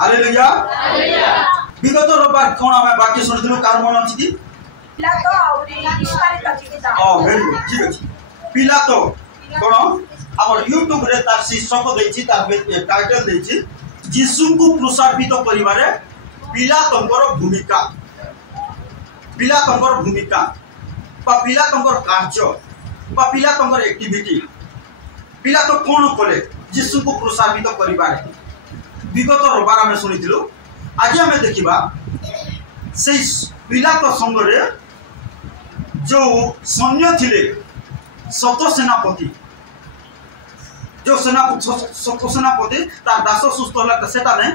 Hallelujah विगत रविवार कौन आम बाकी शुणु कार मन अच्छी कि वेरी गुड ठीक अच्छे पिला तो कौन आम यूट्यूब रे तार शीर्षक देछि तार टाइटल देछि यीशु को क्रूसार्पित करिवारे पिलातंकर भूमिका बा पिलातंकर कार्य बा पिलातंकर एक्टिविटी पिला तो कौन कले यीशु को क्रूसार्पित करिवारे विगत रविवार आम शुणिलु आज आम देखा से पिलात संगे जो सैन्य थिले शत सेनापति जो शत सेनापति तार दास सुस्थ है सेटा नहीं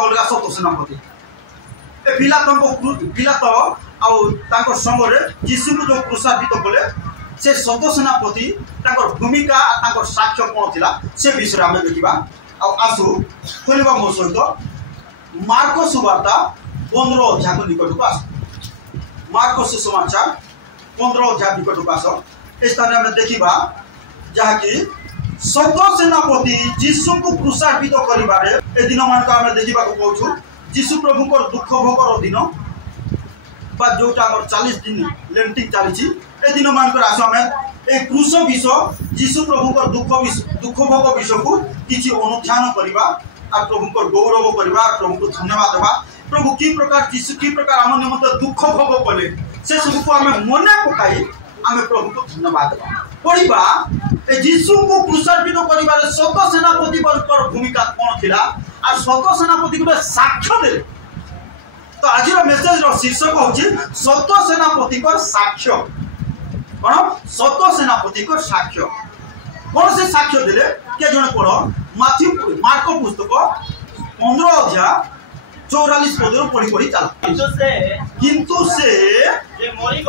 अलग शत सेनापति पिलात आउ संगे यीशु को जो क्रूसार्पित कले से शत सेनापति भूमिका साक्ष्य कौन थिला से विषय आम देखा आसु खोलिबा मो सहित मार्को सुवार्ता 15 अध्याय निकट को आस मार्को सुसमाचार 15 अध्याय निकट को आस इस स्थान में देखा जहाँकि शत सेनापति यीशु को क्रूसार्पित करिबारे ए दिन मान आम देखा कहूँ यीशु प्रभु को दुख भोगर दिन बा जोटा 40 दिन लेंटिंग चली ए दिन मान आस आम ए क्रूस विषय यीशु प्रभु को दुख भोग विषय को किसी अनुध्यान करवा और प्रभु को गौरव करवा प्रभु को धन्यवाद देवा प्रभु की प्रकार यीशु की प्रकार आम निमित्त दुख भोग कले से सब को आम मन पकाई आम प्रभु को धन्यवाद देवा पढ़ा यीशु को क्रूसार्पित कर शत सेनापति भूमिका कौन थी और शत सेनापति गोटे साक्ष्य दे तो आज मेसेज शीर्षक हूँ शत सेनापति साक्ष्य कौन शत सेनापति को साक्ष्य कौन से साक्ष्य देले के जने पढ़ मार्को पुस्तक 15 अध्याय 44 पद पढ़ी पढ़ी चल किंतु से जे मरी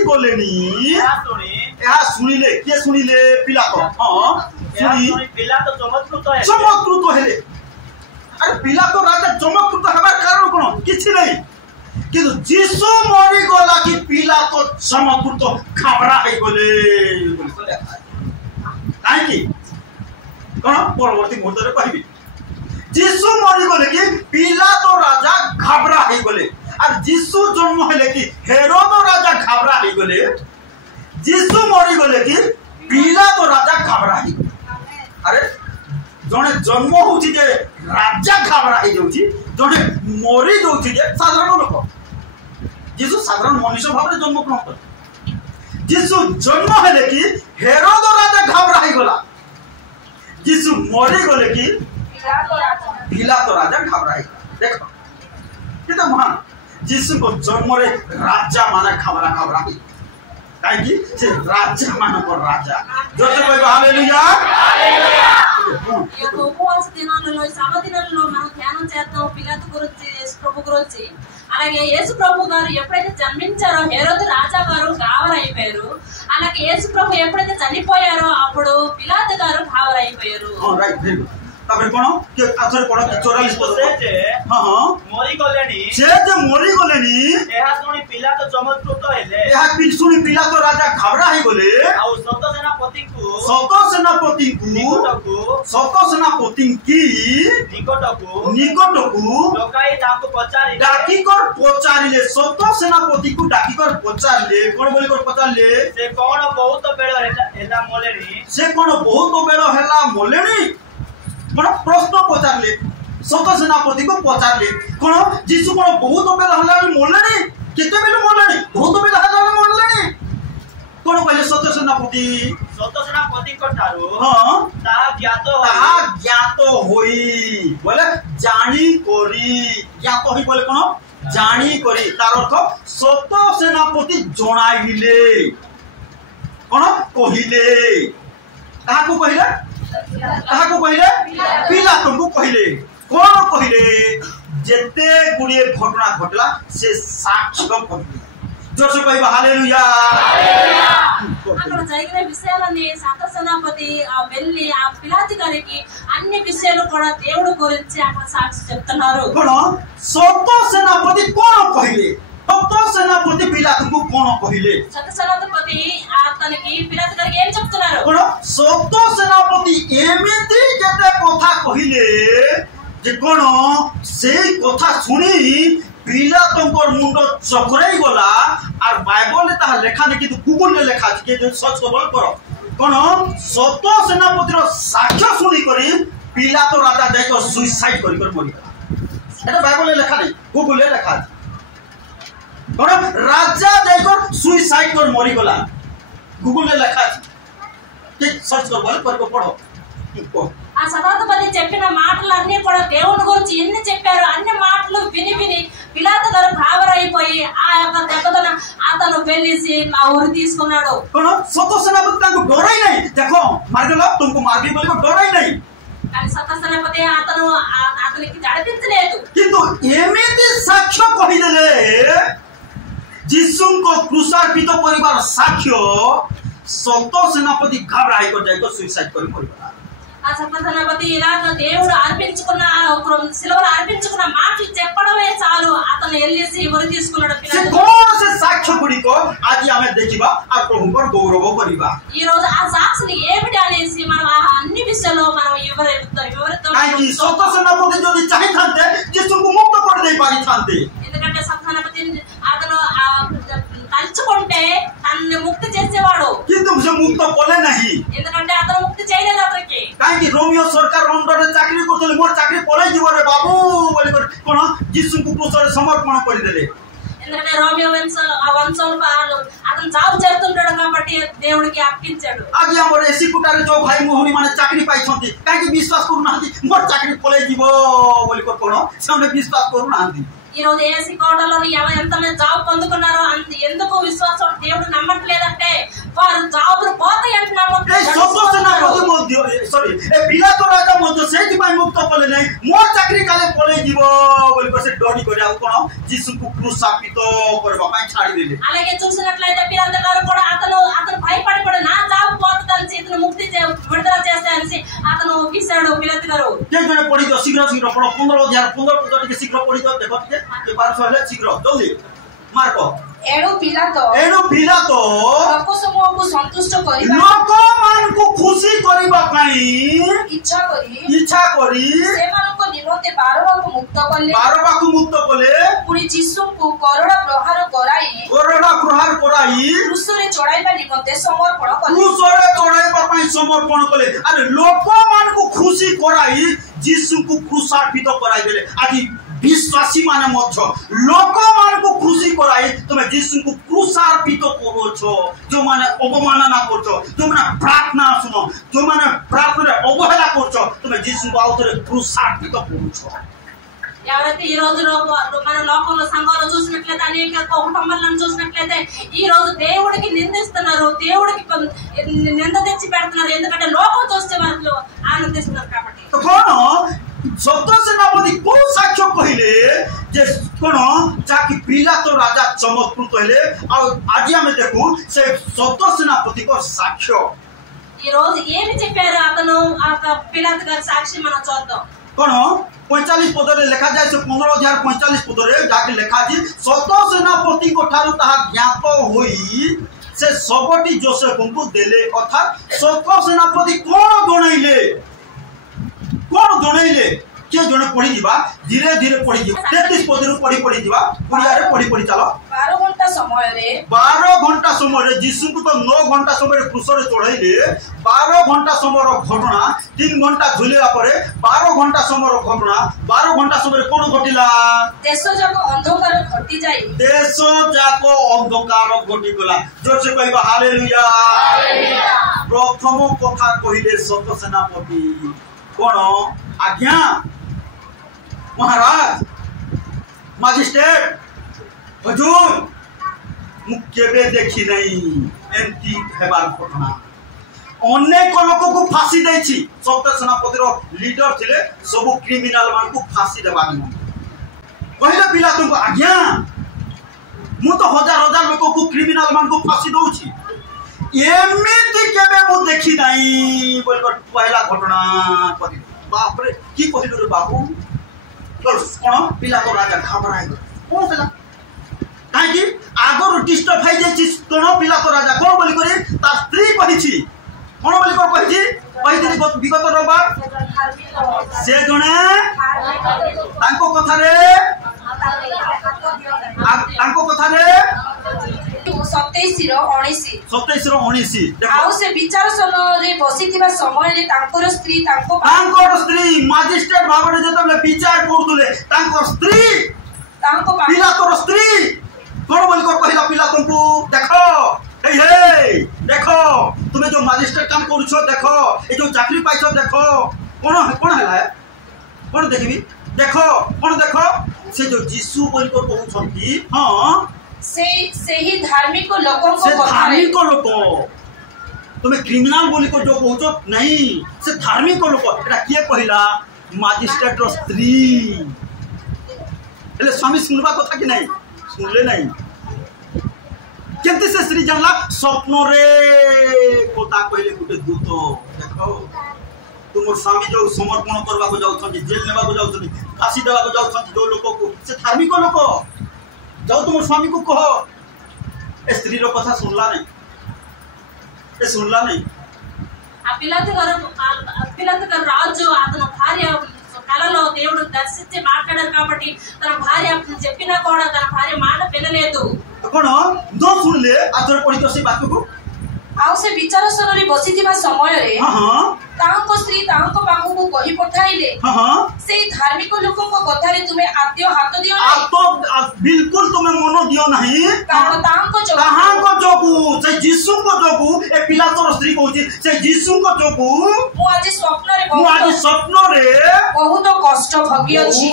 गलेनी या सुनिले के सुनिले पिलात हां सुनी पिलात चमत्कृत हेले अरे पिलात राजा चमत्कृत हबार कारण कोन किछि नहीं किंतु यीशु मरी गला कि पिलात चमत्कृत घबरा हे गले काहे कौन परवर्ती मुहूर्त में कहबी यीशु मरी गले कि पिलात राजा घबरा हे गले और यीशु जन्म हेले कि हेरोद राजा घबरा हे गले यीशु मरी गले कि पिलात राजा घबरा हे अरे जने जन्म होची जे राजा घबरा हे जाउची जने मरी जाउची जे साधारण लोक यीशु साधारण मनुष्य भाव जन्म ग्रहण कर यीशु जन्म हेले कि हेरोद राजा घबरा हे गला यीशु मरी गले कि पिलात राजा घबरा हे देखो कितना महान यीशु को जन्म रे राजा माने घबरा हे काहे से राजा मान पर राजा जो से कहबो हालेलुया ఈ ఉపవాస దినాలలో సభ దినాలలో మనం ధ్యానం చేద్దాం పిలాతు గురించి యేసు ప్రభు గురించి అలాగే యేసు ప్రభు గారు ఎప్పుడైతే జన్మించారో హేరోదు రాజా గారు గావరైపోయారు అలాగే యేసు ప్రభు ఎప్పుడైతే చనిపోయారో అప్పుడు పిలాతు గారు గావరైపోయారు రైట్ వెరీ గుడ్ तापर कोन के आथरे कोन 44 पद से हां हां मरी गलेनी से जे मरी गलेनी एहा सुनी पिलात चमत्कृत हेले एहा सुनी पिलात राजा घबरा हे गले आ शत सेनापति को निकट को डकाई ताको पचारिले शत सेनापति को डाकी कर पचारिले कोन बोली कर पचारिले से कोन बहुत बेळ हेला मोलेनी से कोन बहुत बेळ हेला मोलेनी बड़ा प्रश्न पचारले शत सेनापति को पचारले कौन यीशु कौन बहुत बेला हला मोलनी केते बेले मोलनी बहुत बेला हला मोलनी कौन कहले शत सेनापति को ठारो हां ता ज्ञात होई बोले जानी करी ज्ञात होई बोले कौन जानी करी तार अर्थ शत सेनापति जणाइले कौन कहिले काको कहिले काको कहले पिलात को कहले कौन कहले जेते गुड़िए घटना घटला से साक्ष्य कहले जोर से कहबा हालेलुया అక్కడ జరిగిన విషయాలని శత సేనాపతి వెళ్ళి ఆ పిలాతు గారికి అన్ని విషయాలు కూడా దేవుడి గురించి అక్కడ సాక్షి చెప్తున్నారు कोन शत सेनापति कौन कहले सत सेनापति पिलातु को कोन कहिले సత సేనాధిపతి అతనికి పిలాతు గారికి ఏం చెప్తున్నారు कोन सत सेनापति एमिति केते कथा कहिले जे कोन से कथा सुनी पिलातुंकर मुंड चकराई गला और बाइबल ता लेखा नहीं कि गूगल ने लेखा के जो सर्च करो कोन सत सेनापति रो साक्ष्य सुनी करी पिलातु राजा जाई सुसाइड करी कर मरि गला एटा बाइबल ले लेखा नहीं गूगल ले लेखा कोन राजा जाई सुसाइड कर मरि गला गूगल ले लेखा के सर्च कर पढ़ो ఆ శతాధిపతి చెప్పిన మాటలన్నీ కూడా దేవుని గురించి ఎన్ని చెప్పారు అన్ని మాటలు విని విని పిలాతు గారు గాబరైపోయి ఆ యొక్క దెబ్బతోన అతను వెళ్ళేసి ఆ ఊరు తీసుకున్నాడు कोन सत सेनापति ताको डराई नहीं देखो मार गला तुमको मार दी बोले को डराई नहीं కానీ సత సేనాపతి అతనికి జడిపించలేదు किंतु एमिति साक्ष्य कहि देले जिसुको क्रूसार्पित परिवार साक्ष्य सत सेनापति घबराई को जाई को सुसाइड कर मरि गला ఆ సత సేనాపతి ఇలాగ దేవుడు అర్పించుకున్న సిలువలో అర్పించుకున్న మాటలు చెప్పడమే చాలు అతను వెళ్ళేసి ఊరు తీసుకున్నాడు से పిలాతు कौन से साक्ष्य गुडी को आज हमें देखिबा आ प्रभुकर गौरव करिबा ఈ రోజు ఆ సాక్షులు ఏమిటి అనేసి మనం ఆ అన్ని విషయాల్లో మనం వివరిద్దాం काई कि सत सेनापति जदि चाहि थांते जिसुको मुक्त कर दे पारि थांते ఎందుకంటే సత సేనాపతి అతను తలుచుకుంటే తనని ముక్తి చేసేవాడు किंतु से मुक्त बोले नहीं ఎందుకంటే అతను ముక్తి చేయలేదు అతనికి काई कि रोमियो सरकार अंडर रे चाकरी करतले मोर चाकरी पळाई जीव रे बाबू बोले कोन जिसुको क्रूसरे समर्पण करि देले ఎందుకంటే రోమియో వంశంలో అతను జాబ్ చేస్తుంటాడు కాబట్టి దేవుడికి అర్పించాడు आगे हमर एसी कुटारे जो भाई मोहनी माने चाकरी पाई छथि काई कि विश्वास करू नाहंती मोर चाकरी पळाई जीव बोले कोन से विश्वास करू नाहंती ఈ రోజు ఏసీ కోటలోని ఎంతమంది జాబ్ పొందుకున్నారో ఎందుకు విశ్వాసం దేవుడు నమ్మట్లేదంటే వారు జాబ్ పోతాయి అంటున్నారు सॉरी ए पिलातो राजा मध्य सेति पाई मुक्त पले नै मोर चाकरी काले पळे जीव बोली को से डोडी करे आ कोन जिसुको क्रूसापित करबा पाई छाडी देले అలాగే చూసినట్లయితే పిలాతు గారు కూడా అతను భయపడి నా జాబ్ పోతుందని ఇతను ముక్తి విడుదల చేస్తానని అతను ఒప్పించాడు పిలాతు గారు के जने पढि दो शीघ्र पढो 15 के शीघ्र पढि दो देखो के 12 ले शीघ्र जल्दी मार्को एडो पिलातो लोक समूहକୁ ସନ୍ତୁଷ୍ଟ କରିବା लोक मान को खुशी करबा पई इच्छा करी ସେମାନଙ୍କ ନିମନ୍ତେ ବାରବାକୁ ମୁକ୍ତ କଲେ ପୁଣି ଯୀଶୁଙ୍କୁ କରୋଡ଼ା ପ୍ରହାର କରାଇ କ୍ରୁଶରେ ଚଢ଼ାଇବା ନିମନ୍ତେ समर्पण कले अरे लोक मान को खुशी कराई यीशु को क्रूसार्पित कराई देले आज विश्वासी माने मध्य लोक मान को खुशी कराई तुमे यीशु को क्रूसार्पित करो छो जो माने अवमानना करछो जो माने प्रार्थना सुनो जो माने प्रार्थना अवहेला करछो तुमे यीशु को आउतरे क्रूसार्पित करो छो ఎవరైతే ఈ రోజు మన లోకంలో సంఘాలు చూసినట్లయితే అనేక కుటుంబాలను చూసినట్లయితే ఈ రోజు దేవుడికి నిందిస్తున్నారు దేవుడికి నింద తెచ్చి పెడుతున్నారు ఎందుకంటే లోకం చూస్తే వాళ్ళు ఆనందిస్తున్నారు కాబట్టి सत सेनापति को साक्ष्य कहले जे कोन जाकी पिलातो राजा चमत्कृत हेले आ आज हमें देखू से सत सेनापति को साक्ष्य ఈ రోజు ఏమి చెప్పారు అతను పిలాతు గారి సాక్షి మనం చూద్దాం कोन 45 पदरे लिखा जाय से 15:45 पदरे जाके लिखा जी सत सेनापति को ठारू ताहा ज्ञात होई से सबटी जोसेफ को देले अर्थात सत सेनापति कोन जणैले के जणे पढि दिबा धीरे धीरे पढि दिबा 33 पदरु पढि दिबा पुरियारे पढि चलो 12 घंटा समय रे यीशु को तो 9 घंटा समय रे क्रूसरे चढ़ाइले 12 घंटा समय रो घटना 3 घंटा झुलेला परे 12 घंटा समय रो घटना 12 घंटा समय कोन घटिला देश जाको अंधकार घटी गला जोर से कहबा हालेलुया प्रथम कथा कहिले सत सेनापति कोन आज्ञा महाराज मजिस्ट्रेट हुजूर मुकेबे देखी नहीं एंती हेबार घटना अनेक लोक को फांसी देछि सत सेनापति रो लीडर थिले सब क्रिमिनल मान को फांसी देबा कहले पिला तुमको आज्ञा मु तो हजार हजार लोक को क्रिमिनल मान को फांसी दउछि एमिति केबे मु देखी नाही बोल पहला घटना कहि बाप रे की कहिलो रे बाबू कोन पिला तो राजा घबराई कोन पिला कहीं आगर डिस्टर्ब हो जाए कौन पिलातो राजा कौन बोली करी तार स्त्री कही कौन बोली कही विगत रविवार से जड़े कथारे 27 से विचार रे बसिथिबा समय रे तांकर स्त्री मजिस्ट्रेट भाव में जब विचार करतुले स्त्री पिलातोर स्त्री कौन बोली कहला पिलातों देखो देखो तुम्हें जो मजिस्ट्रेट काम करुछ देखो ये जो चाकरी पाइछ देखो कौन है कौन देखबी देखो कौन देखो से जो यीशु बोली कहउछंती हां से ही धार्मिक लोगों को धार्मिक लोक तुम्हें क्रिमिनल बोली को जो कहउछ नहीं से धार्मिक लोक एटा किए कहला मजिस्ट्रेट रो स्त्री हेले स्वामी सुनबा कथा कि नहीं सुनले नहीं केमती से स्त्री जानला स्वप्न रे कोता कहले गुटे दूत देखो तुम स्वामी जो समर्पण करबा को जाउछन जेल नेबा को जाउछन फांसी देबा को जाउछन जो लोक को से धार्मिक लोक जाओ तुम स्वामी को कहो ए स्त्री रो कथा सुनला नहीं ए सुनला नहीं పిలాతు రాజు అతను భార్య కలలో దేవుడు దర్శించి మాట్లాడారు కాబట్టి తన భార్య చెప్పినా కూడా తన భార్య మాట వినలేదు कौन दो सुन ले आदर पढ़ी तो से बात को आउ से विचार सनरी बसिथिबा समय रे हां तांको स्त्री तांको पाखु को कहि पठाइले हां से धार्मिक लोगों को कथा रे तुम्हें आद्य हाथ दियो आप तो बिल्कुल तुम्हें मनो दियो नहीं तांको जो कहां को जोगु से यीशु को जोगु ए पिलातोर स्त्री कहूची से यीशु को जोगु मु आज स्वप्न रे बहुत कष्ट भोगी अछि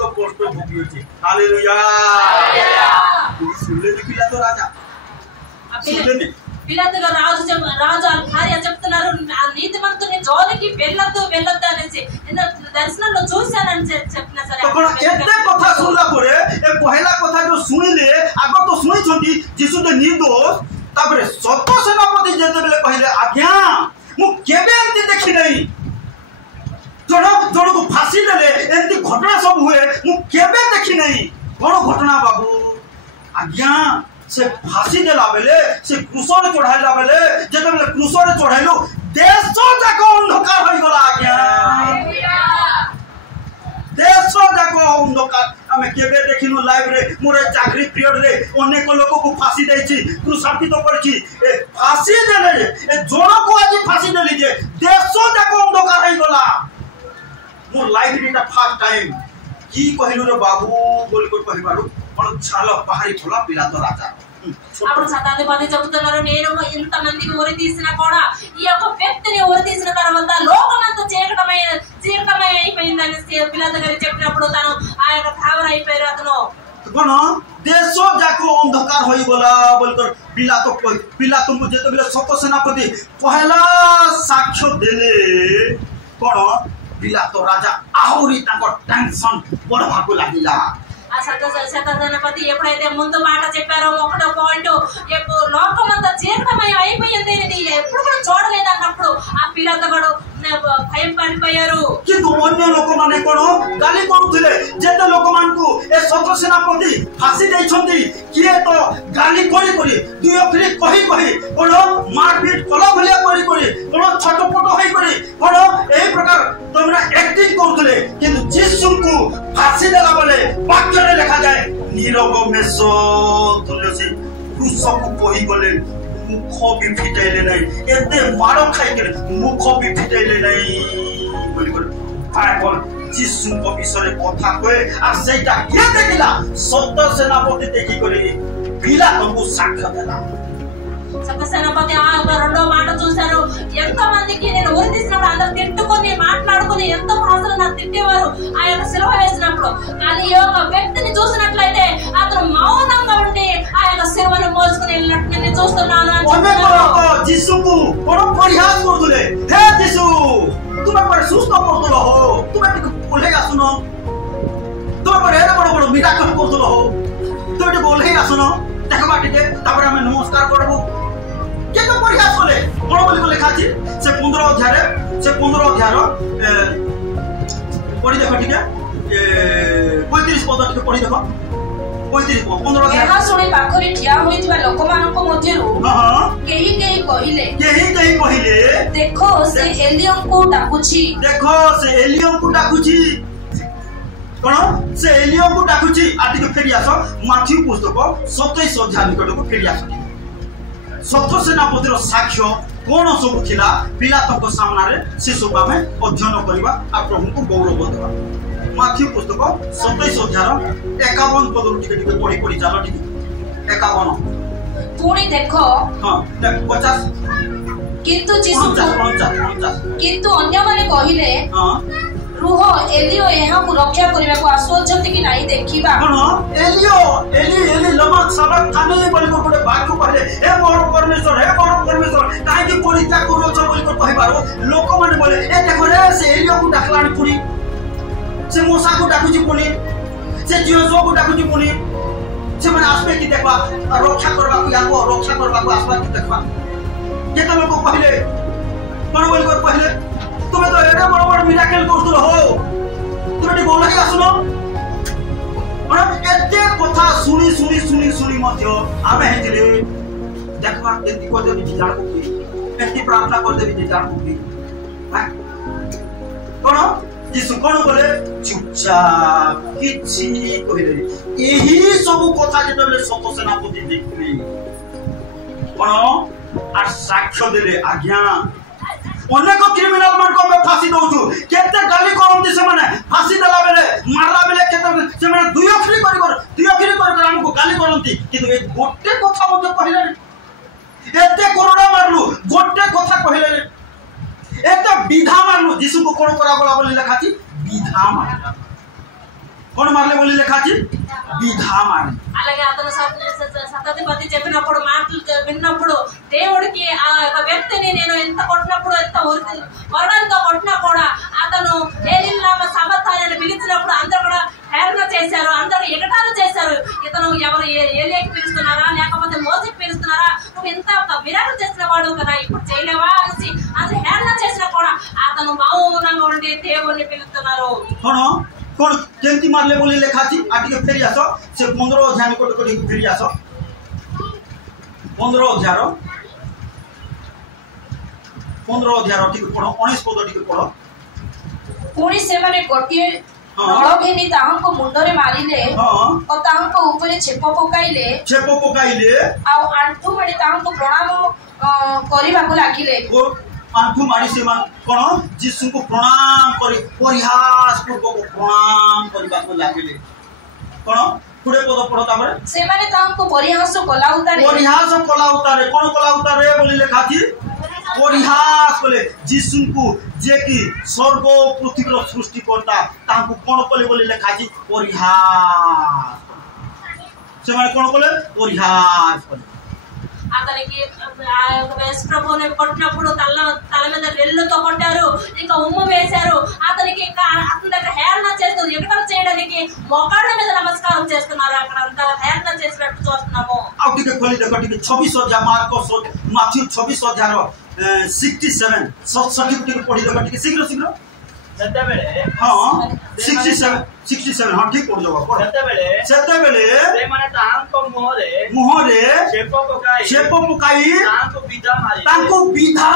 तो कष्ट भोगी अछि हालेलुया सुनले ने पिलातो राजा పిలాతు రాజు భార్య చెప్తున్నారు నీతిమంతుని జోలికి వెళ్ళొద్దు అనేసి నేను దర్శనంలో చూశానని చెప్పిన సరే एते कथा सुनला परे ए पहला कथा जो सुनिले आगो तो सुनि छथि यीशु तो निर्दोष ताबरे सत्य सेनापति जेते बेले कहले आज्ञा मु केबे एंती देखि नहीं जण को फांसी देले एंती घटना सब हुए मु केबे देखि नहीं कोन घटना बाबू आज्ञा से फांसी देला बेले से क्रूसरे चढ़ाइला बेले जेते बेले क्रूसरे चढ़ाइलो देश जाक अंधकार होई गला आज्ञा देश जाक अंधकार आमे केबे देखिनु लाइव रे मोरे चाकरी पीरियड रे अनेक लोक को फांसी देछि क्रूसार्थित करछि ए फांसी देले ए जोड़ को आज फांसी देली जे देश जाक अंधकार होई गला मोर लाइफ रे फर्स्ट टाइम की कहिनु रे बाबू बोल को कहि बारू पण छाल पहाड़ी थोला पिलातो राजा అప్పుడు శతాధిపతి చెబుతున్నారు నేను ఇంత మందికి ఉరి తీసినా కూడా ఈ యొక్క వ్యక్తిని ఉరి తీసిన తర్వాత లోకమంతా చీకటమై అయిపోయిందని పిలాతు గారు చెప్పినప్పుడు తను ఆ యొక్క ఘావర అయిపోయారు అతను कोन देश जाको अंधकार होई गला बोलकर पिलातो को जेते बेले सत सेनापति पहला साक्ष्य देले कोन पिलातो राजा आहुरी ताको टेंशन बढ़वा को लागिला ఆ శతాధిపతి ఎప్పుడైతే ముందు మాట చెప్పారో ఒకటో పాయింట్ లోకమంతా చీకటమై అయిపోయింది ఎప్పుడు కూడా చూడలేదు అన్నప్పుడు ఆ పిలాతు గారు భయం పడిపోయారు किंतु अन्य लोक माने कोन गाली करूथिले जेते लोक मानकु ए सत सेनापति फांसी दैछंती किए तो गाली करी दुई अखरी कहि कोन मारपीट कला भलिया करी कोन छटपट होई कोन ए प्रकार तमरा एक्टिंग करूथिले किंतु यीशु को फांसी देला बेले वाक्य रे लिखा जाए नीरव मेसो तुलसी क्रूस को कहि गले मुख भी फिटाइले नहीं एते मारो खाई के मुख भी फिटाइले नहीं बोली बोल पागल यीशु को विषय कथा कहे आ सेटा के देखिला सत्य सेनापति देखि करे पिला तुमको साक्ष्य देला సత్య సేనాపతి ఆ రెండో మాట చూశారు ఎంత మందికి నేను ఉరి తీసినప్పుడు అందరూ తిట్టుకొని మాట్లాడుకొని ఎంతో భాషలు నాకు తిట్టేవారు ఆ యొక్క సిలువ వేసినప్పుడు కానీ ఈ యొక్క వ్యక్తిని చూసినట్లయితే అతను మౌనంగా ఉండి ఆ యొక్క సిలువను మోసుకుని వెళ్ళినట్టు నేను చూస్తున్నాను यीशुको बड़ परिहास करथुले हे यीशु तुमे पर सुस्त करथुलो हो तुमे बोले आसुनो तुमे पर एरा बड़ बड़ मिराकल करथुलो हो तुमे बोले आसुनो देखबा टिके तापर हम नमस्कार करबो के तो परिहास बोले बड़ बोली को लिखा अछि से 15 अध्याय पढ़ी देखो टिके 35 पद टिके पढ़ी देखो ଏହା ଶୁଣି ପାଖରେ ଠିଆ ହୋଇଥିବା ଲୋକମାନଙ୍କ ମଧ୍ୟରୁ କେହି କହିଲେ ଦେଖ ସେ ଏଲିୟଙ୍କୁ ଡାକୁଛି। कौन से एलियो को डाकुची आटिके फेरी आस माथ्यू पुस्तक 27 अध्याय निकटको फेरी आस सत सेनापतिर साक्ष्य कोन सब थिला पिलातक सामना रे से सब आमे अध्ययन करबा आ प्रभु को गौरव देबा। माथ्यू पुस्तक 27 अध्याय 51 पद टिके पढ़ी चालो टिके 51 पुणी देखो हां 50 किंतु जीसु 50 अन्य माने कहिले हां रुह एलियो यहाँ को रक्षा करने को आसुअछंती कि नहीं देखिबा। कोन एलियो एली लमा सबक थाने बोली को गोटे बाक्य कहले हे मोर परमेश्वर काहे कि परित्याग करो छ बोली को कहबारो लोक माने बोले ए देखो रे से एलियो को डाकलानी पुनी से मूसा को डाकुची पुनी से जियोसो को डाकुची पुनी से माने आसबे कि देखबा रक्षा करबा को याको रक्षा करबा को आसबा कि देखबा केते लोक कहले कोन बोली को कहले तुम्हें तो एडे बड़ बड़ मिराकल करतु हो तुमटी बोला ही आसनो और एते कथा सुनी मध्य आमे हेतिले देखबा एति को देबी जिलार को एति प्रार्थना कर देबी जिलार को कोन यीशु कोन बोले चुपचाप किछि कहिले एही सब कथा जे बोले सत सेनापति देखबी कोन आ साक्ष्य देले आज्ञा अनेक क्रिमिनल मान को मैं फांसी दउछु केते गाली करंती से माने फांसी देला बेले मारला बेले केते से माने दुई अखरी कर हमको गाली करंती किंतु ए गोटे कथा मते कहिले एते कोरोना मारलु गोटे कथा कहिले एते विधा मारलु जीसु को कोन करा बोला बोली लिखाची विधा मार कोन मारले बोली लिखाची विधा मार అలాగే అతను సతధిపతి చెప్పినప్పుడు మాటలు విన్నప్పుడు దేవుడికి ఆ వ్యక్తిని నేను ఎంత కొట్టినప్పుడు ఎంత వరడంతో కొట్టినా కూడా అతను ఏలినామ సబతాయని పిలిచినప్పుడు అందరూ కూడా హేళన చేశారు, అందరూ ఎగటాలు చేశారు. ఇతను ఎవరు ఏలియాకి పిలుస్తున్నారా లేకపోతే మోసకి పిలుస్తున్నారా, నువ్వు ఇంత విరాటం చేసిన వాడు కదా ఇప్పుడు చేయలేవా అనేసి అందరూ హేళన చేసినా కూడా అతను మౌనంగా ఉండి దేవుణ్ణి పిలుస్తున్నారు. कोन केंती मारले बोली लेखाची आटिके फेरी आसो से 15 अध्याय को फेरी आसो 15 अध्याय ठीक पढो 19 पद ठीक पढो पुणी से माने गोटिए नळ घेनी ताहको मुंडरे मारिले और ताहको ऊपर छेप पकाइले आ आंठू मडी ताहको प्रणाम करिबा को लागिले आंठू मारी से मान कोन जीसु को प्रणाम करी परिहास पूर्वक प्रणाम करबा को लागिले कोन पुरे पद पढो तामरे से माने तांको परिहास कलाउतारे कोन कलाउतारे बोली लेखाची परिहास बोले जीसु को जे कि स्वर्ग पृथ्वी रो सृष्टि करता तांको कोन कोले बोली लेखाची परिहास से माने कोन कोले परिहास बोले అతనికి ప్రభువుని కొట్టినప్పుడు తల మీద రెల్లుతో కొట్టారు, ఇంకా ఉమ్ము వేశారు. అతనికి అతని దగ్గర హేళన చేస్తూ ఎగటం చేయడానికి మొకాళ్ళ మీద నమస్కారం చేస్తున్నారు. అక్కడ అంతా హేళన చేసినట్టు చూస్తున్నాము. 26 अध्याय माथ्यू 26 अध्याय 67 67 पढ़ी देखो टिके शीघ्र सेते बेले हां 67 हां ठीक पढ़ जाओ सेते बेले से माने तांको मुहरे शेप पकाई तांको विधा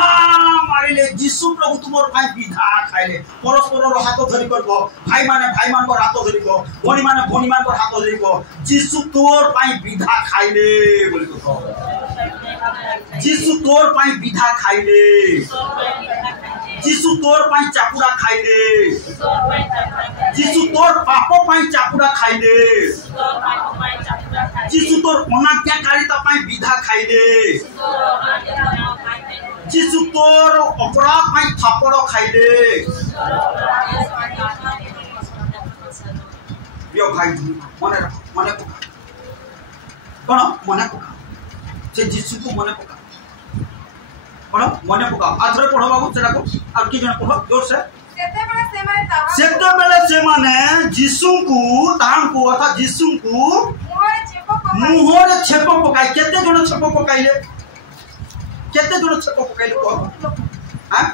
मारिले जीसु प्रभु तुमर भाई विधा खाइले परस्पर हाथ धरि करबो भाई मान को हाथ धरिबो भणी मान को हाथ धरिबो जीसु तोर भाई विधा खाइले बोली तो जीसु तोर भाई विधा खाइले जीसु तोर पाई चापुड़ा खाइले जीसु तोर पाप पाई चापुड़ा खाइले जीसु तोर अनाज्ञाकारिता पाई विधा खाइले जीसु तोर अपराध पाई थापड़ खाइले यो भाई मने पका कोन मने पका से जीसु को मने पका कोन मने पका आथरे पढो बाबू सेटा को और की जण पढो जोर से सेते बेले से माने जीसु को तान को अथा जीसु को मुहरे छेप पकाई केते जण छेप पकाइले को हां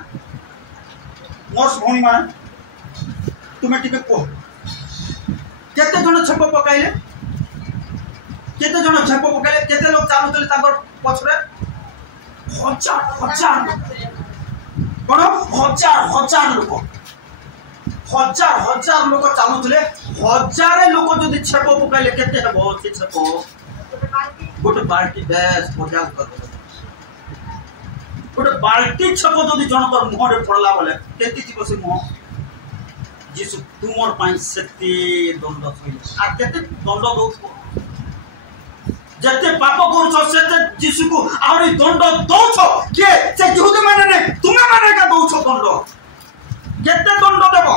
मोर भौणी मान तुमे टिके को केते जण छेप पकाइले केते जन छेप पकाइले केते लोग चालुतले तांकर पछरे हजार हजार कोन हजार हजार लोक हजार हजार लोक चालुतले हजार लोक जदि छेप पकाइले केते हेबो से छेप गोटे बाल्टी बेस मजा कर गोटे बाल्टी छेप जदि जनकर मुहरे पड़ला बोले केति जीव से मुह जीसु तुमर पाई सेते दंड थइले आ केते दंड दउ जते पाप करूछो सेते जीसु को आउरी दंड दउछो के से यहूदी माने ने तुमे माने का दउछो दंड केते दंड देबो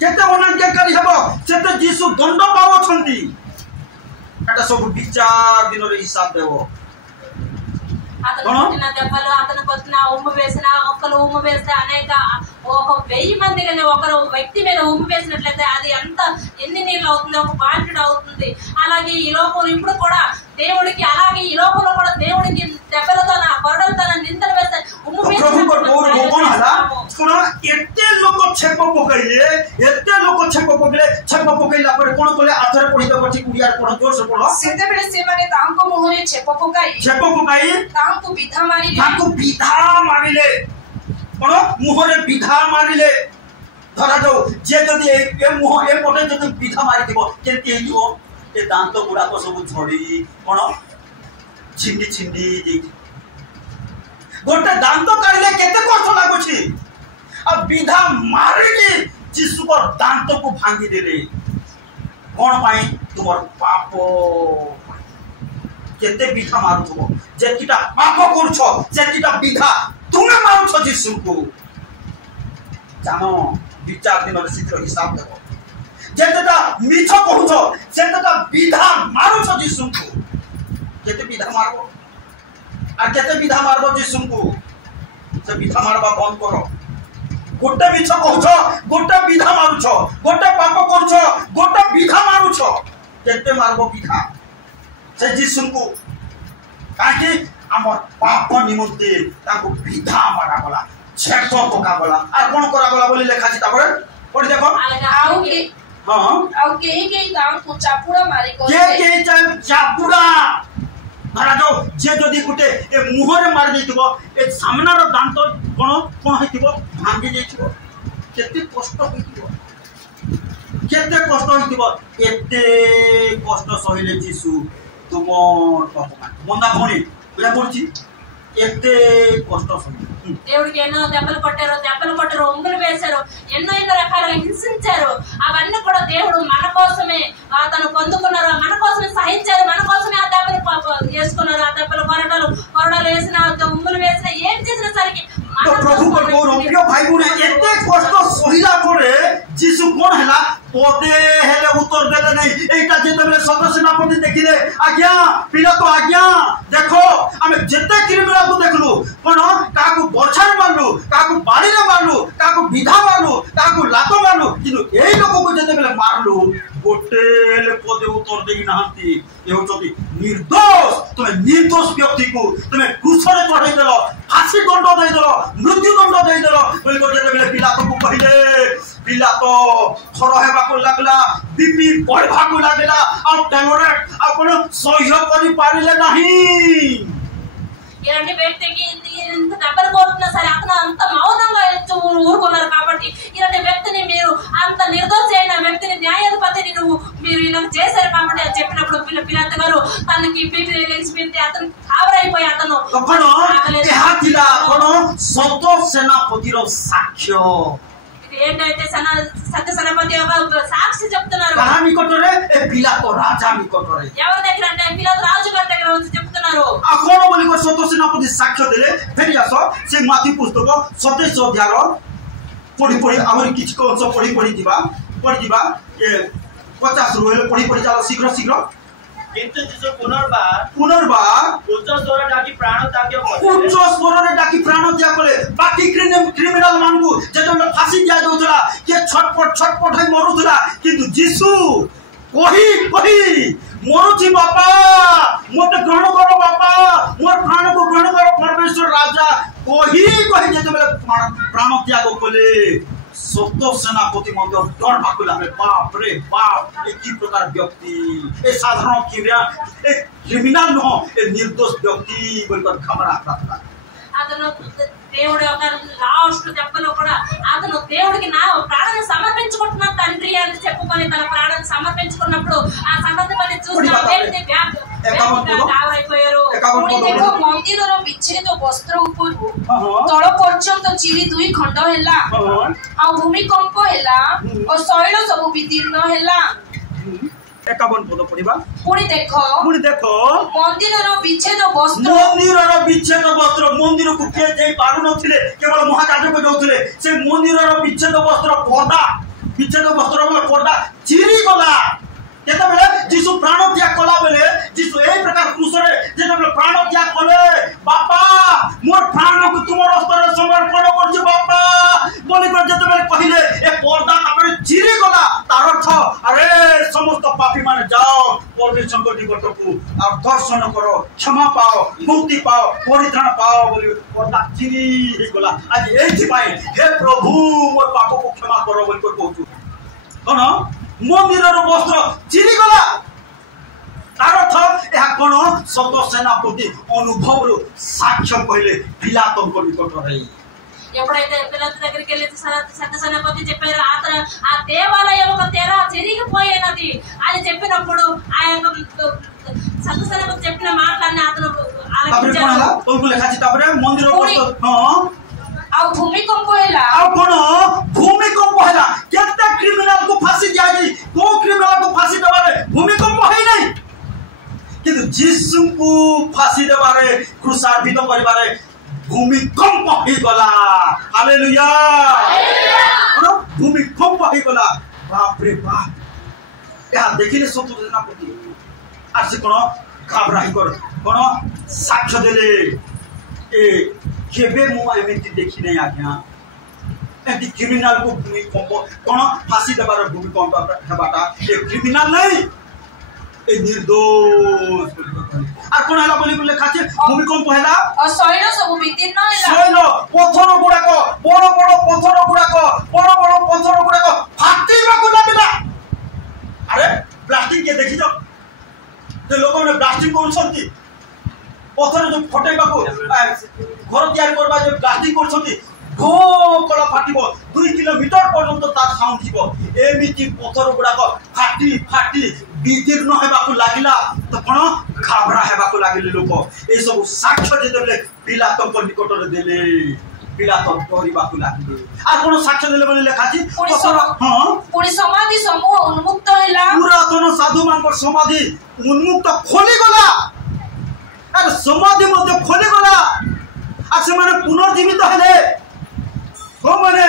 केते अनाज्ञाकारी हेबो सेते जीसु दंड पावछंती एटा सब विचार दिन रे हिसाब देबो అతను కొట్టిన దెబ్బలు అతను కొట్టిన ఉమ్ము వేసిన ఒక్కరు ఉమ్ము వేస్తే అనేక 1000 మంది కానీ ఒకరు వ్యక్తి మీద ఉమ్ము వేసినట్లయితే అది ఎంత ఎన్ని నీళ్ళు అవుతుంది ఒక బాల్టెడ్ అవుతుంది అలాగే ఈ లోకంలో ఇప్పుడు కూడా దేవుడికి అలాగే ఈ లోకంలో కూడా దేవుడికి దెబ్బలతో కొరడలతో నిందలు వేస్తే ఉమ్ము एते लोक छेप पकाइले एते लोक छेप पकाइला पर कोन कोले आथरे पढि दो ठीक उडियार पढ जोर से पढ सेते बेले से माने तांको मोहरे छेप पकाई तांको विधा मारिले कोन मोहरे विधा मारिले धरा दो जे जदी ए मोह ए पटे जदी विधा मारि दिबो केति हेइबो ए दांत गुडा को सब झड़ी कोन छिंडी छिंडी गोटे दांत काढले केते कष्ट लागुछि अब विधा मारिली जीसु को दांत को भांगी देले कोन पाई तुमर पाप केते विधा मारुथबो जेतिटा पाप करछो जेतिटा विधा तुमे मारुछो जीसु को जानो विचार दिन रे शीघ्र हिसाब देखो जेतिटा मिछ कहूछो जेतिटा विधा मारुछो जीसु को केते विधा मारबो आ केते विधा मारबो जीसु को से विधा मारबा बंद करो गोटे मिछ कहूछ गोटे विधा मारुछ गोटे पाप करूछ गोटे विधा मारुछ केते मारबो विधा से जीसु को काकी हमर पाप निमंते ताको विधा मारा गला छेप पका गला आ कोन करा गला बोली लेखा छी तापर पढि देखो आउ के हां आउ के तांको चापुड़ा मारी को के चापुड़ा धरा जो जे जदि गुटे ए मुहरे मार देथिबो ए सामनार दांत कोन कोन हेतिबो भांगी जेथिबो केते कष्ट होइतिबो केते कष्ट होइतिबो एते कष्ट सहिले जीसु तुमर अपमान मंदा भणी बुझा पड़छि एते कष्ट सहिले దేవుడికి ఎన్నో దెబ్బలు కొట్టారు ఒంగులు వేశారు ఎన్నో రకాలుగా హింసించారు అవన్నీ కూడా దేవుడు మన కోసమే అతను పొందుకున్నారు మన కోసమే సహించారు మన కోసమే ఆ దెబ్బలు వేసుకున్నారు ఆ దెబ్బలు కొరడలు వేసిన ఉమ్ములు వేసిన ఏం చేసినా సరికి प्रभु को बोल प्रिय भाई गुणे एते कष्ट सहिला परे जीसु कोन हला पदे हेले उत्तर देले नहीं एटा जेते बेले सत सेनापति देखिले आज्ञा पिला तो आज्ञा देखो हमें जेते क्रिमिनल को देखलु कोन काकू बछार मारलु काकू बाड़ी रे मारलु काकू विधा मारलु काकू लातो मारलु किनु एई लोक को जेते बेले मारलु गोटेल पदे उत्तर देई नाहंती ए होचती निर्दोष तुमे निर्दोष व्यक्ति को तुमे क्रूसरे चढ़ाई देलो फांसी दंड दे देलो मृत्यु दंड दे देलो बोल को जेते बेले पिला को कहिले पिला तो खर हेबा को लागला बीपी बढ़वा को लागला आ टैबलेट आपण सह्य करि पारिले नहीं ఇలాంటి వ్యక్తికి ఇంత దెబ్బలు కొట్టినా సరే అతను అంత మౌనంగా ఊరుకున్నారు కాబట్టి ఇలాంటి వ్యక్తిని మీరు అంత నిర్దోషి అయిన వ్యక్తిని న్యాయాధిపతిని మీరు ఇలా చేశారు కాబట్టి అని చెప్పినప్పుడు పిలాతు గారు తనకి పిలిచి అతను ఆవరైపోయి అతను సేనాపతిର ସାକ୍ଷ୍ୟ ఏంటైతే సత్య సేనాపతి సాక్షి చెప్తున్నారు କାହା ନିକଟରେ ଏ ପିଲାତ ରାଜା ନିକଟରେ ఎవరి దగ్గర అంటే పిలాతు రాజు గారి దగ్గర వచ్చి చెప్తున్నారు ఆ కోଣ ବୋଲି ସତ୍ୟ ସେନାପତି ସାକ୍ଷ୍ୟ ଦେଲେ ଫେରି ଆସ ସେ ମାଥି ପୁସ୍ତକ 27 ଅଧ୍ୟାୟର ପଢି ଆହୁରି କିଛି ଅଂଶ ପଢି ଯିବା ଏ 50 ରୁ ହେଲେ ପଢି ଚାଲ ଶୀଘ୍ର किंतु जीसु पुनर्बार उच्च स्वर डाकी प्राण त्याग कले उच्च स्वर डाकी प्राण त्याग कले बाकी क्रिमिनल मानकु जेतले फांसी दिया दोथला के छटपट होई मरुथला किंतु जीसु कही मरुची बापा मोटे ग्रहण करो बापा मोर प्राण को ग्रहण करो परमेश्वर राजा कही जेतले प्राण त्याग कले सत सेनापति डर भाग लगे बाप रे बाप ए कि प्रकार व्यक्ति ए साधारण क्रिमिनल नुह ए निर्दोष व्यक्ति बोलकर घबरा था అతను దేవుడు ఒక లాస్ట్ దెబ్బలో కూడా అతను దేవుడికి నా ప్రాణాన్ని సమర్పించుకుంటున్నాను తండ్రి అని చెప్పుకొని తన ప్రాణాన్ని సమర్పించుకున్నప్పుడు ఆ సందర్భాన్ని చూసిన వ్యక్తి ଦେଖ ମନ୍ଦିରର ବିଚ୍ଛେଦ ବସ୍ତ୍ର ଉପରୁ ତଳ ପର୍ଯ୍ୟନ୍ତ ଚିରି 2 ଖଣ୍ଡ ହେଲା ଆଉ ଭୂମିକମ୍ପ ହେଲା ଓ ଶୈଳ ସବୁ ବିଦୀର୍ଣ୍ଣ ହେଲା 51 पद पढ़िबा पुणी देखो मंदिरर विच्छेद वस्त्र मंदिर को के जाई पारु नथिले केवल महाकाजक जाउथिले से मंदिरर विच्छेद वस्त्र पर्दा चिरी गला केते बेले जीसु प्राण त्याग कला बेले जीसु एई प्रकार क्रूसरे जेते बेले प्राण त्याग कले बापा मोर प्राण को तुमर हस्ତରେ समर्पण करछि बापा बोली कर जेते बेले कहिले ए पर्दा तापर चिरी गला तार अर्थ अरे समस्त पापी माने जाओ परमेश्वर को निकटକୁ और दर्शन करो क्षमा पाओ मुक्ति पाओ परित्राण पाओ बोली पर्दा चिरी गला आज एथि पाए हे प्रभु मोर पाप को क्षमा करो बोली कर कहू कोन मंदिरर वस्त्र चिरी गला तार अर्थ यह कोन सत सेनापति अनुभव साक्ष्य कहले पिलातों निकट रही ఎప్పుడైతే పిలాతు దగ్గరికి వెళ్ళి సత్య సేనాపతి చెప్పారు ఆ దేవాలయం ఒక తెర చిరిగిపోయినది అని చెప్పినప్పుడు ఆ యొక్క సత్య సేనాపతి చెప్పిన మాటలన్నీ అతను ଆଉ ଭୂମିକମ୍ପ ହେଲା ଆଉ कोन भूमिकंप होला केते क्रिमिनल को फांसी दियागी को क्रिमिनल को फांसी देबारे भूमिकंप होई नै किंतु यीशु को फांसी देबारे क्रूसार्पित करिबारे भूमिकंप हो गला हालेलुया हालेलुया भूमिकंप हो गला बाप रे बाप या देखिले सत सेनापति आज कोन घबराई कर कोन साक्ष्य देले ए केबे मु एमिति देखि नै आज्ञा एति क्रिमिनल को भूमिकंप कोन फांसी देबार भूमिकंप हेबाटा ए क्रिमिनल नै ए निर्दोष আর কোন হলা বলি বলে খাচ্ছে ভূমিকম্প হলা আর শৈল সব বিদীর্ণ হলা শৈল পথর গুড়াক বড় বড় পথর গুড়াক ফাটিବାକୁ লাগিলা আরে ব্লাস্টিং কে দেখি যাও যে লোকମାନେ ব্লাস্টিং କରୁଛନ୍ତି পথর যে ফটাইବାକୁ ঘর তৈরি করবা যে ব্লাস্টিং କରୁଛନ୍ତି ঢো কলা ফাটিব 2 কিলোমিটার পর্যন্ত তার সাউন্ড দিব এমিতি পথর গুড়াক ফাটি विदीर्ण हेबाकु लागिला तो कोन घबरा हेबाकु लागिले लोक ए सब साक्ष्य जेतेले पिलातों निकट रे देले पिलातों डरिबाकु लागिले आ कोन साक्ष्य देले बोले लेखाची हां पुणी समाधि समूह उन्मुक्त हैला पुरातन साधु मानकर समाधि उन्मुक्त खोली गला अरे समाधि मध्ये खोली गला आ से माने पुनर्जीवित हेले हो माने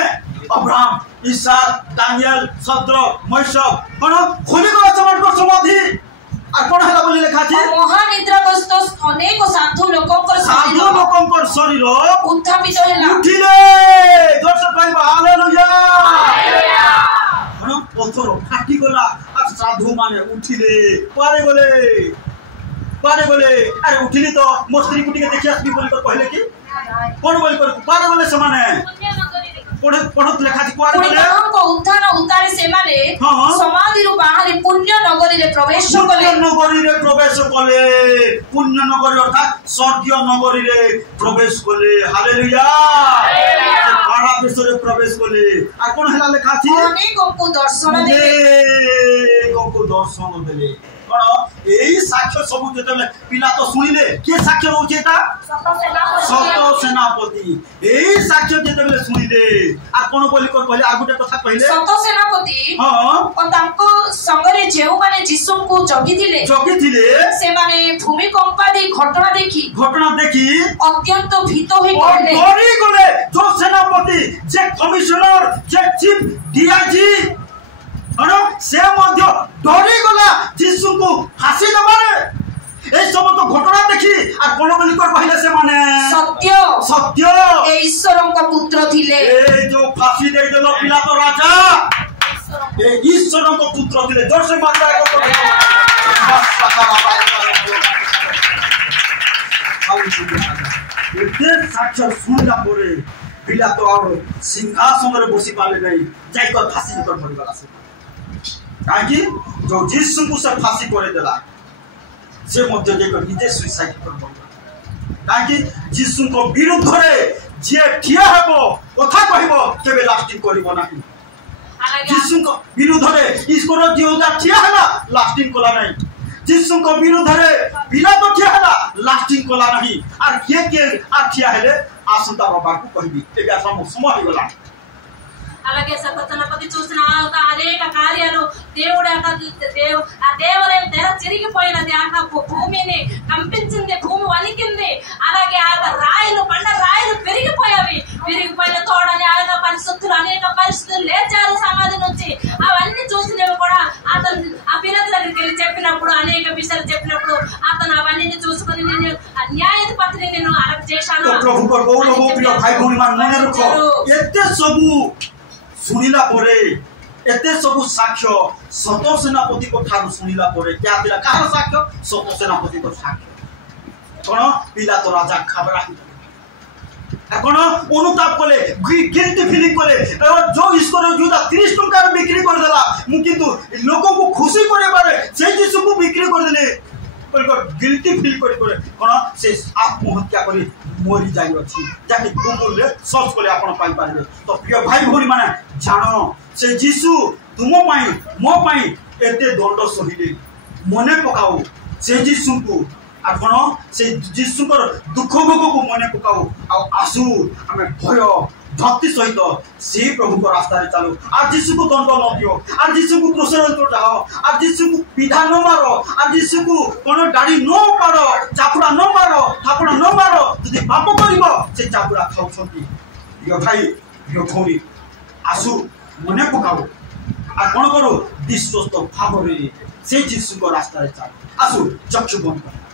अब्राहम इसहाक दानियल सद्रक मैशक कोन खोली गला समाधि समाधि आ कोन हला बोली लेखा छै महानिद्राग्रस्त अनेक साधु लोकंकर शरीर उत्थापित हैला उठिले दर्शक भाई हालेलुया कोन पत्थर फाटी गला आ साधु माने उठिले पारे गले अरे उठिली तो मस्त्री कुटी के देखि आसबी बोली तो कहले कि कोन बोली कर पारे गले से माने पढ़त लेखा छी कोन बोले को उद्धार उतारे से माने समाधि रु बाहर पुण्य नगरी रे प्रवेश कले पुण्य नगरी अर्थात स्वर्गीय नगरी रे प्रवेश कले हालेलुया बारा देश रे प्रवेश कले आ कोन हला लेखा छी अनेक को दर्शन देले कोन एई साक्ष्य सब जेतले पिला तो सुनिले के साक्ष्य होचे एटा सत सेनापति एई साक्ष्य जेतले सुनिले आ कोन बोली कर कहले आ गुटे कथा कहले सत सेनापति हां और तांको संगरे जेउ माने यीशु को जगिथिले से माने भूमिकंप आदि घटना देखि अत्यंत भीत होई पड़ले डरी गले जो सेनापति जे कमिश्नर जे चीफ डीआईजी अरे से मध्य डरी गला यीशु को फांसी दबारे ए सब तो घटना देखि आ कोन बोली कर कहले से माने सत्य ए ईश्वरन का पुत्र थिले ए जो फांसी दे देलो पिला तो राजा ए ईश्वरन का पुत्र थिले जोर से माता को ये साक्ष्य सुनला परे पिलातो और सिंहासन रे बसी पाले नहीं जाई को फांसी कर पड़ी वाला से काहे जो यीशु को से फांसी करे देला से मध्य जे को निजे सुसाइड कर पड़ा काहे यीशु को विरुद्ध रे जे ठिया हेबो कथा कहबो केबे लास्टिंग करबो नाही यीशु को विरुद्ध रे ईश्वर दियोदा ठिया हला लास्टिंग कला नहीं यीशु को विरुद्ध रे पिलातो ठिया हला लास्टिंग कला नहीं और के ठिया हेले आसंता बाबा को कहबी एबे समय होला అలాగే సర్వోన్నతి చూసిన అనేక కార్యాలు దేవుడు దేవరే తెర చిరిగిపోయినది ఆ భూమిని కంపించింది భూమి వణికింది అలాగే ఆ రాయిలు బండ రాయిలు విరిగిపోయిన తోడని ఆయన పరిస్థితులు అనేక పరిస్థితులు లేచారు సమాధి నుంచి అవన్నీ చూసినవి కూడా అతను ఆ పిల్లల దగ్గరికి వెళ్ళి చెప్పినప్పుడు అనేక విషయాలు చెప్పినప్పుడు అతను అవన్నీ చూసుకుని నేను న్యాయాధిపతిని నేను అరెస్ట్ చేశాను सुनिला परे एते सब साक्ष्य सत सेनापति को ठारू सुनिला परे क्या दिला कार साक्ष्य सत सेनापति को साक्ष्य कोन पिला तो राजा खबरा कोन अनुताप कोले गिल्टी फीलिंग कोले जो ईश्वर जुदा 30 टका बिक्री कर देला मु किंतु लोगों को खुशी करे बारे से यीशु को बिक्री कर देले गिल्टी फील करे कोन से आत्महत्या करी मोरी जाई अछि जाके गूगल रे सर्च कोले आपण पाई पारे तो प्रिय भाई भौरी माने जानो से यीशु तुम पाई मो पाई एते दंड सहिले मने पकाओ से यीशु को आपण से यीशु को दुख भोग को मने पकाओ आ आसु हमें भय भक्ति सहित से प्रभु को रास्ता रे चलो आज यीशु को दंड न दियो आज यीशु को क्रूसर तो जाओ आज यीशु को पीढ़ा न मारो आज यीशु को कोनो गाड़ी न मारो चापुड़ा न मारो थापुड़ा न मारो जदि पाप करिवो से चापुड़ा खाउ छथि यो भाई यो भौरी आसु मने पकाओ आ कोन करो विश्वस्त भाव रे से यीशु को रास्ता रे चलो आसु चक्षु बंद कर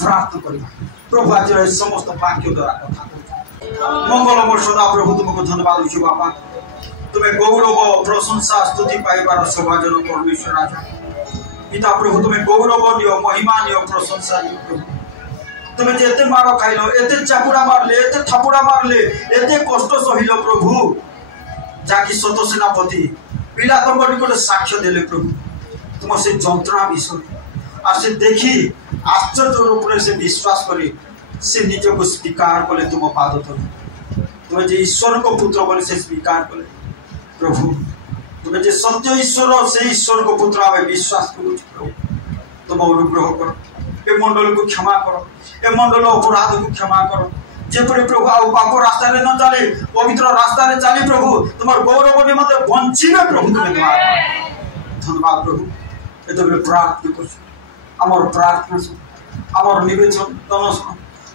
प्रार्थना करिबा प्रभु आज समस्त वाक्य द्वारा कथा मंगलमय सदा प्रभु तुमको धन्यवाद देछु बापा तुम्हें गौरव प्रशंसा स्तुति पाइबार सौभाग्य परमेश्वर राजा पिता प्रभु तुम्हें गौरव दियो महिमा दियो प्रशंसा दियो प्रभु तुम्हें जेते मारो खाइलो एते चापुड़ा मारले एते थापुड़ा मारले एते कष्ट सहिलो प्रभु जाकी सत सेनापति पिलातो को साक्ष्य देले प्रभु तुम से जंत्रणा विषय आ से देखी आश्चर्य रूप से विश्वास करे से निज को स्वीकार कले तुम पाद तले तुम्हें जे ईश्वर को पुत्र बोले से स्वीकार कले प्रभु तुम्हें जे सत्य ईश्वर से ईश्वर को पुत्र आवे विश्वास करू प्रभु तुम अनुग्रह करो ए मंडल को क्षमा करो ए मंडल अपराध को क्षमा करो जेपरि प्रभु आ पाप रास्ता रे न चले पवित्र रास्ता रे चली प्रभु तुमर गौरव निमंते वंचित प्रभु धन्यवाद प्रभु ए तो प्रार्थना कर हमर प्रार्थना हमर निवेदन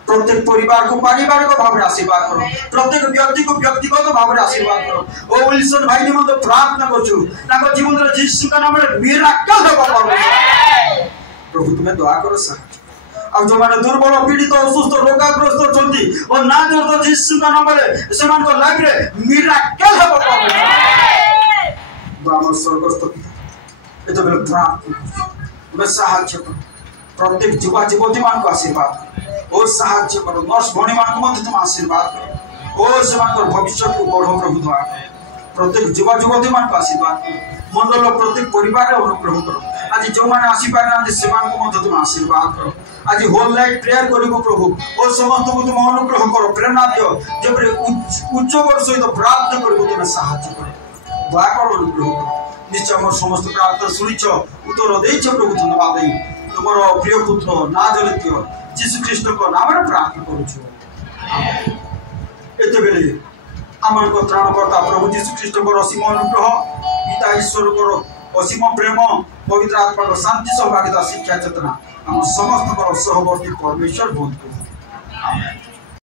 प्रत्येक परिवार को पारिवारिक भाव में आशीर्वाद करो प्रत्येक व्यक्ति को व्यक्तिगत भाव में आशीर्वाद करो ओ विल्सन भाई ने मत प्रार्थना करछु ताको जीवन रे यीशु का नाम रे मिराकल हो प्रभु तुम्हें दुआ करो सर अब जो माने दुर्बल पीड़ित असुस्थ रोगाग्रस्त चंती और ना जो तो यीशु का नाम रे समान को लाइफ रे मिराकल हो बाबा स्वर्गस्थ पिता ए तो प्रार्थना तुम्हें सहायता करो प्रत्येक युवा युवती मान को आशीर्वाद ओ सहायता करो नर्स भणी मान को मत तुम आशीर्वाद करो ओ समान को भविष्य को बढ़ो प्रभु द्वारा प्रत्येक युवा युवती मान को आशीर्वाद करो मंडल प्रत्येक परिवार रे अनुग्रह करो आज जो माने आसी पारे आज समान को मत तुम आशीर्वाद करो आज होल नाइट प्रेयर करिबो प्रभु ओ समस्त को तुम अनुग्रह करो प्रेरणा दियो जेपरे उच्च वर्ष सहित प्राप्त करिबो तुम सहायता करो दया करो अनुग्रह करो निश्चय मोर समस्त प्रार्थना सुनिछ उत्तर देछ प्रभु धन्यवाद देई तुमरो प्रिय पुत्र नाजरेत यीशु ख्रीष्ट को नाम रे प्रार्थना करू छु एते बेले हमर को त्राणकर्ता प्रभु यीशु ख्रीष्ट को असीम अनुग्रह पिता ईश्वर को असीम प्रेम पवित्र आत्मा को शांति सौभाग्यता शिक्षा चेतना हम समस्त को सहवर्ती परमेश्वर बोध करू आमेन।